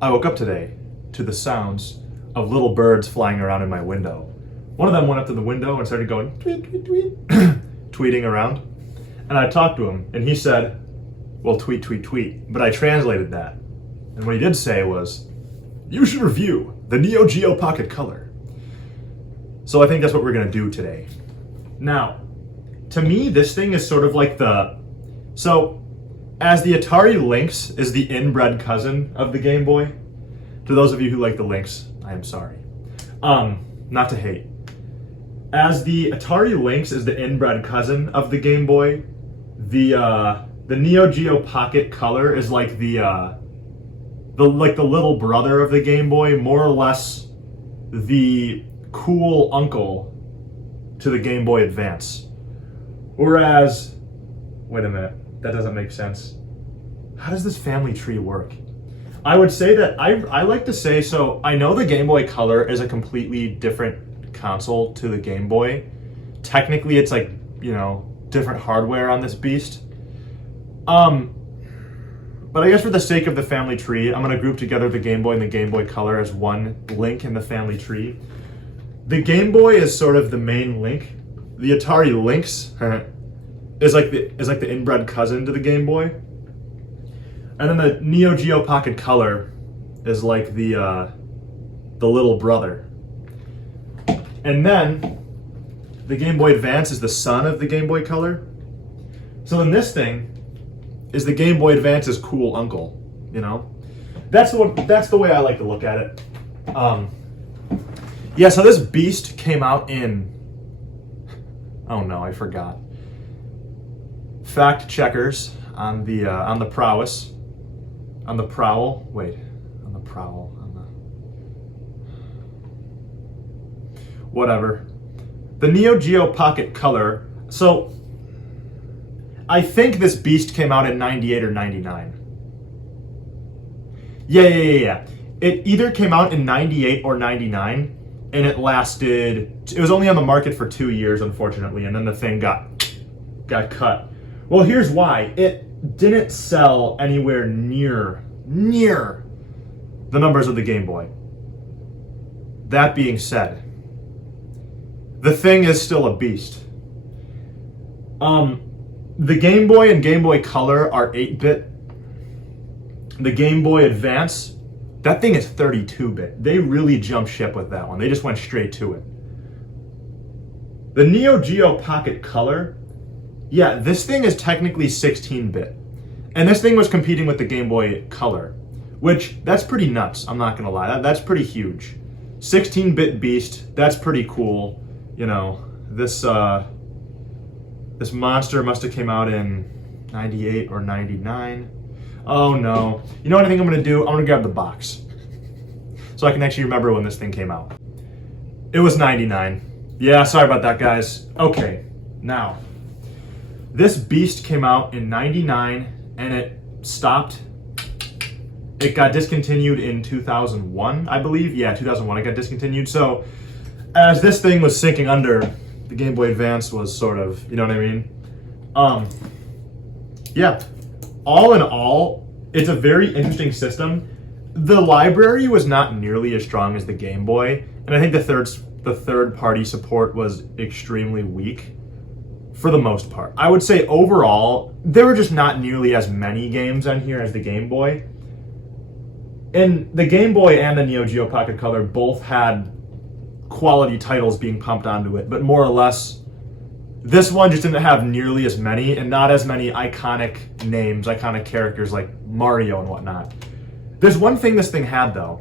I woke up today to the sounds of little birds flying around in my window. One of them went up to the window and started going tweet, tweet, tweet, tweeting around. And I talked to him, and he said, well, tweet, tweet, tweet. But I translated that. And what he did say was, you should review the Neo Geo Pocket Color. So I think that's what we're going to do today. Now, to me, this thing is sort of like as the Atari Lynx is the inbred cousin of the Game Boy. To those of you who like the Lynx, I am sorry. Not to hate. As the Atari Lynx is the inbred cousin of the Game Boy, the Neo Geo Pocket Color is like the little brother of the Game Boy, more or less the cool uncle to the Game Boy Advance. Whereas, wait a minute, that doesn't make sense. How does this family tree work? I would say that I like to say, so I know the Game Boy Color is a completely different console to the Game Boy. Technically, it's like, different hardware on this beast. But I guess for the sake of the family tree, I'm going to group together the Game Boy and the Game Boy Color as one link in the family tree. The Game Boy is sort of the main link. The Atari Lynx is like the inbred cousin to the Game Boy. And then the Neo Geo Pocket Color is like the little brother. And then the Game Boy Advance is the son of the Game Boy Color. So then this thing is the Game Boy Advance's cool uncle, That's the way I like to look at it. So this beast came out in, oh no, I forgot. Fact checkers on the prowess. On the prowl. Wait. On the prowl. Whatever. The Neo Geo Pocket Color. So, I think this beast came out in 98 or 99. Yeah. It either came out in 98 or 99, and it was only on the market for 2 years, unfortunately, and then the thing got cut. Well, here's why. It didn't sell anywhere near the numbers of the Game Boy. That being said, the thing is still a beast. The Game Boy and Game Boy Color are 8-bit. The Game Boy Advance, that thing is 32-bit. They really jumped ship with that one. They just went straight to it. The Neo Geo Pocket Color, yeah, this thing is technically 16-bit. And this thing was competing with the Game Boy Color, which, that's pretty nuts, I'm not gonna lie. That's pretty huge. 16-bit beast, that's pretty cool. This monster must have came out in 98 or 99. Oh no. You know what I think I'm gonna do? I'm gonna grab the box. So I can actually remember when this thing came out. It was 99. Yeah, sorry about that, guys. Okay, now. This beast came out in 99 and it stopped. It got discontinued in 2001, I believe. Yeah, 2001 it got discontinued. So as this thing was sinking under, the Game Boy Advance was sort of, you know what I mean? Yeah. All in all, it's a very interesting system. The library was not nearly as strong as the Game Boy, and I think the third party support was extremely weak for the most part. I would say overall, there were just not nearly as many games on here as the Game Boy. And the Game Boy and the Neo Geo Pocket Color both had quality titles being pumped onto it, but more or less, this one just didn't have nearly as many, and not as many iconic names, iconic characters like Mario and whatnot. There's one thing this thing had though.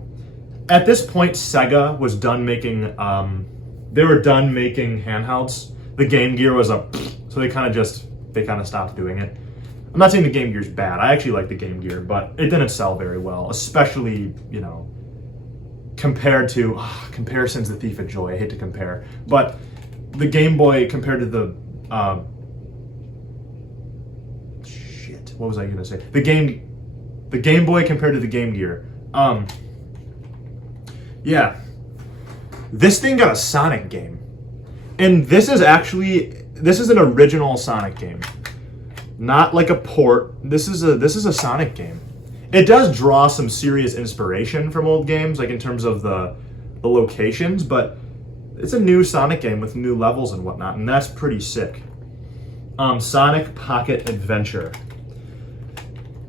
At this point, Sega was done making, they were done making handhelds. The Game Gear was so they kind of stopped doing it. I'm not saying the Game Gear's bad. I actually like the Game Gear, but it didn't sell very well, especially, compared to, comparison's the thief of joy. I hate to compare. But the Game Boy compared to the, what was I going to say? The Game Boy compared to the Game Gear. Yeah. This thing got a Sonic game. And this is an original Sonic game. Not like a port. This is a Sonic game. It does draw some serious inspiration from old games, like in terms of the locations, but it's a new Sonic game with new levels and whatnot, and that's pretty sick. Sonic Pocket Adventure.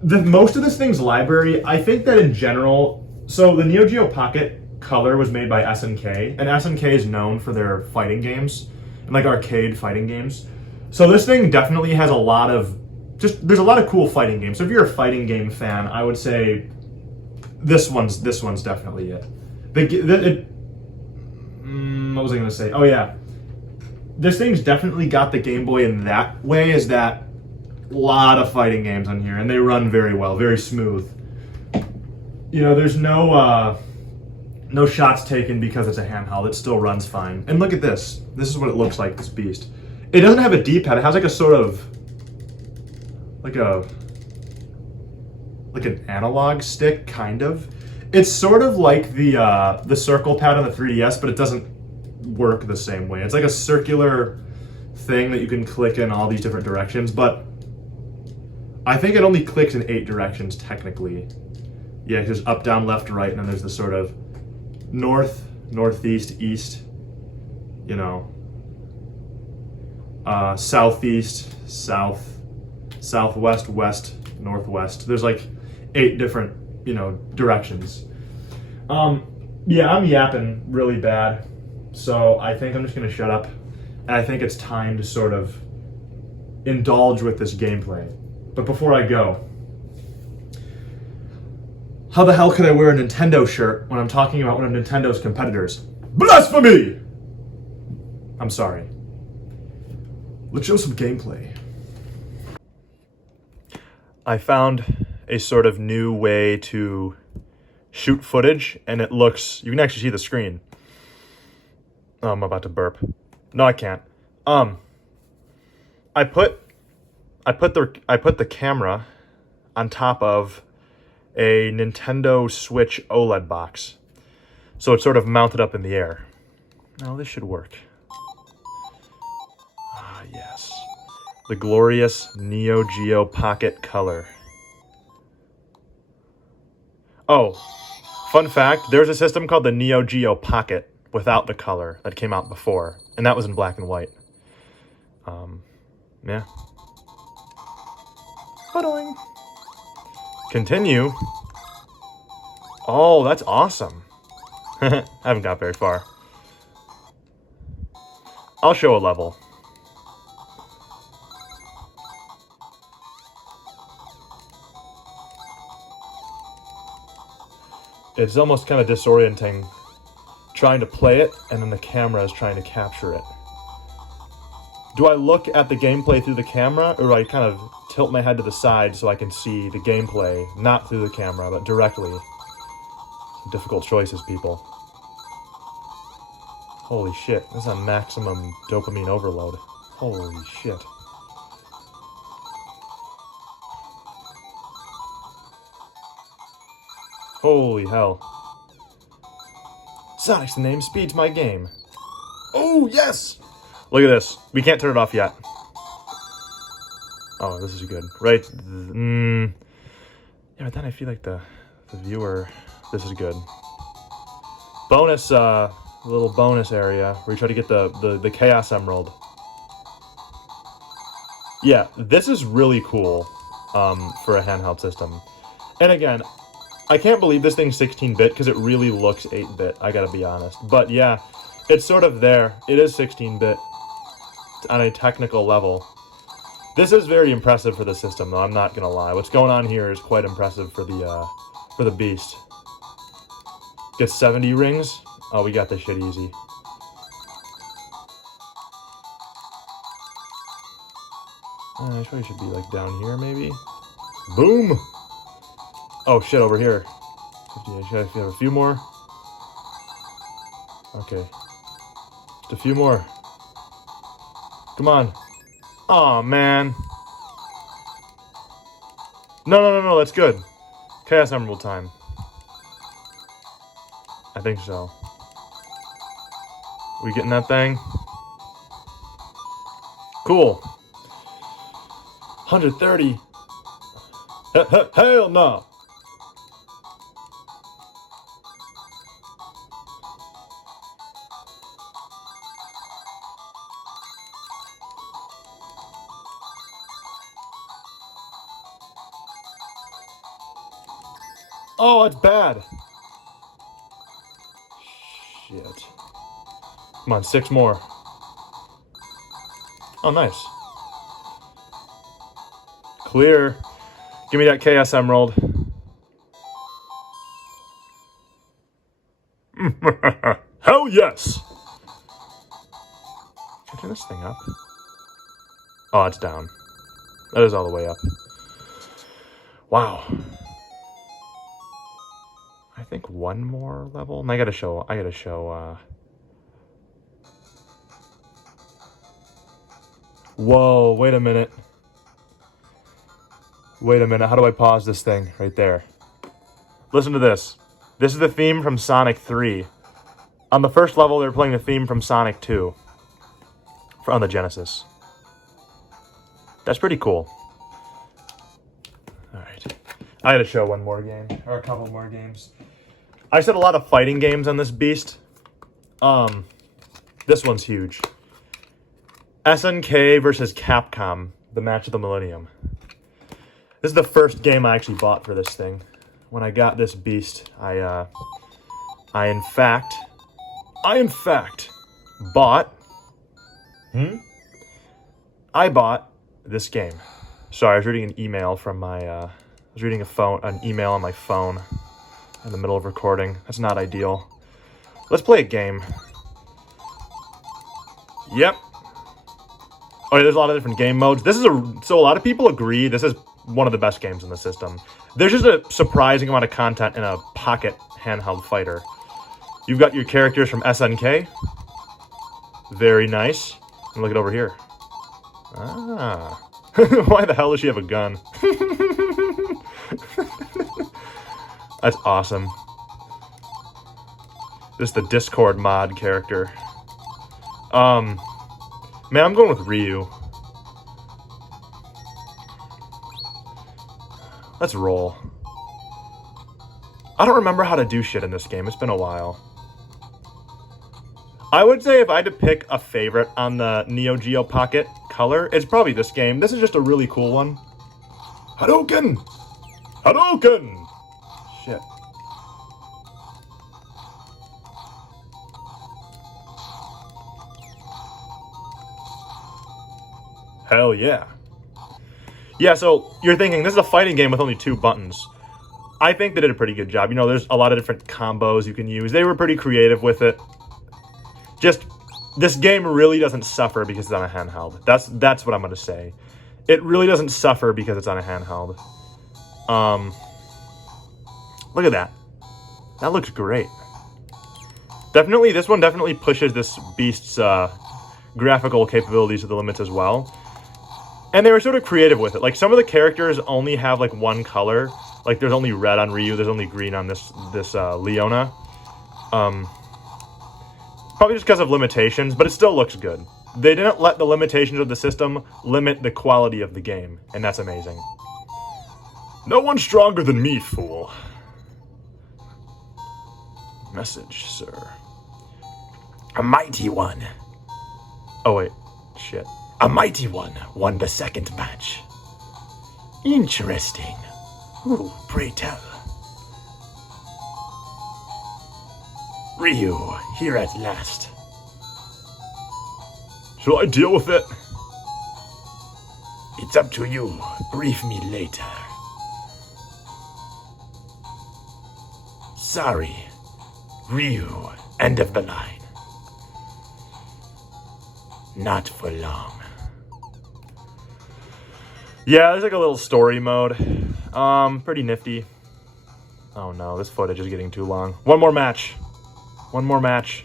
Most of this thing's library, I think that in general, so the Neo Geo Pocket Color was made by SNK, and SNK is known for their fighting games, and like arcade fighting games. So this thing definitely has a lot of, there's a lot of cool fighting games. So if you're a fighting game fan, I would say this one's definitely it. What was I gonna say? Oh yeah. This thing's definitely got the Game Boy in that way, is that a lot of fighting games on here, and they run very well, very smooth. You know, there's no shots taken because it's a handheld. It still runs fine. And look at this. This is what it looks like, this beast. It doesn't have a D-pad. It has like a sort of, like an analog stick, kind of. It's sort of like the circle pad on the 3DS, but it doesn't work the same way. It's like a circular thing that you can click in all these different directions, but I think it only clicks in 8 directions technically. Yeah, there's up, down, left, right, and then there's the sort of north, northeast, east, you know, southeast, south, southwest, west, northwest. There's like 8 different, you know, directions. Yeah, I'm yapping really bad, so I think I'm just gonna shut up, and I think it's time to sort of indulge with this gameplay. But before I go, how the hell could I wear a Nintendo shirt when I'm talking about one of Nintendo's competitors? Blasphemy! I'm sorry. Let's show some gameplay. I found a sort of new way to shoot footage, and it looks, you can actually see the screen. Oh, I'm about to burp. No, I can't. I put the camera on top of a Nintendo Switch OLED box. So it's sort of mounted up in the air. Now this should work. Ah, yes. The glorious Neo Geo Pocket Color. Oh, fun fact, there's a system called the Neo Geo Pocket without the color that came out before, and that was in black and white. Yeah. Ba-doing. Continue. Oh, that's awesome. I haven't got very far. I'll show a level. It's almost kind of disorienting trying to play it, and then the camera is trying to capture it. Do I look at the gameplay through the camera, or do I kind of tilt my head to the side so I can see the gameplay, not through the camera, but directly? Difficult choices, people. Holy shit, this is a maximum dopamine overload. Holy shit. Holy hell. Sonic's the name, speed's my game. Oh, yes! Look at this. We can't turn it off yet. Oh, this is good. Right? Yeah, but then I feel like the viewer... This is good. Bonus, little bonus area where you try to get the Chaos Emerald. Yeah, this is really cool for a handheld system. And again, I can't believe this thing's 16-bit because it really looks 8-bit, I gotta be honest. But yeah, it's sort of there. It is 16-bit on a technical level. This is very impressive for the system, though, I'm not gonna lie. What's going on here is quite impressive for the beast. Get 70 rings? Oh, we got this shit easy. I probably should be like down here, maybe? Boom! Oh shit, over here. Should I have a few more? Okay. Just a few more. Come on. Aw, man. No, that's good. Chaos Emerald time. I think so. We getting that thing? Cool. 130. Hell no. Oh, it's bad. Shit. Come on, 6 more. Oh, nice. Clear. Give me that Chaos Emerald. Hell yes! Can I turn this thing up? Oh, it's down. That is all the way up. Wow. I think one more level. And I gotta show. Whoa! Wait a minute. Wait a minute. How do I pause this thing right there? Listen to this. This is the theme from Sonic 3. On the first level, they're playing the theme from Sonic 2 on the Genesis. That's pretty cool. All right. I gotta show one more game, or a couple more games. I said a lot of fighting games on this beast. This one's huge. SNK versus Capcom, the match of the millennium. This is the first game I actually bought for this thing. When I got this beast, I in fact bought. I bought this game. Sorry, I was reading an email from my. I was reading an email on my phone in the middle of recording. That's not ideal. Let's play a game. Yep. Oh, yeah, there's a lot of different game modes. So a lot of people agree this is one of the best games in the system. There's just a surprising amount of content in a pocket handheld fighter. You've got your characters from SNK. Very nice. And look it over here. Ah. Why the hell does she have a gun? That's awesome. This is the Discord mod character. Man, I'm going with Ryu. Let's roll. I don't remember how to do shit in this game. It's been a while. I would say if I had to pick a favorite on the Neo Geo Pocket Color, it's probably this game. This is just a really cool one. Hadouken! Hadouken! Shit. Hell yeah. Yeah, so you're thinking, this is a fighting game with only 2 buttons. I think they did a pretty good job. You know, there's a lot of different combos you can use. They were pretty creative with it. Just, this game really doesn't suffer because it's on a handheld. That's what I'm going to say. It really doesn't suffer because it's on a handheld. Look at that. That looks great. Definitely, this one definitely pushes this beast's graphical capabilities to the limits as well. And they were sort of creative with it. Like, some of the characters only have, like, one color. Like, there's only red on Ryu, there's only green on this Leona. Probably just because of limitations, but it still looks good. They didn't let the limitations of the system limit the quality of the game, and that's amazing. No one's stronger than me, fool. Message, sir. A mighty one. Oh, wait. Shit. A mighty one won the second match. Interesting. Ooh, pray tell. Ryu, here at last. Shall I deal with it? It's up to you. Brief me later. Sorry. Ryu, end of the line. Not for long. Yeah, there's like a little story mode. Pretty nifty. Oh no, this footage is getting too long. One more match. One more match.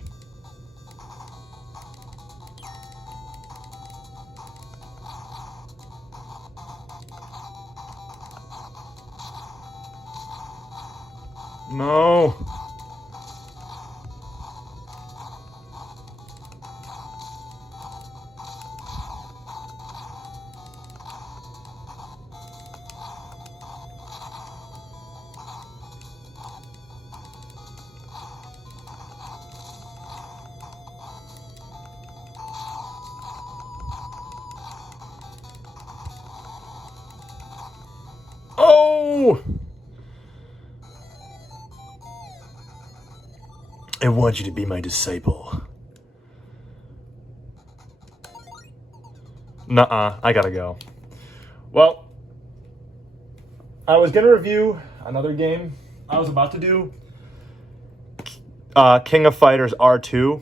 No. Oh! want you to be my disciple. Nuh-uh, I gotta go. Well, I was gonna review another game. I was about to do King of Fighters R2.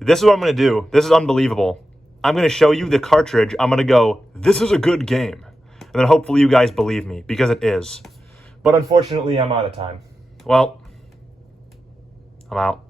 This is what I'm gonna do. This is unbelievable. I'm gonna show you the cartridge. I'm gonna go, this is a good game. And then hopefully you guys believe me, because it is. But unfortunately, I'm out of time. Well, I'm out.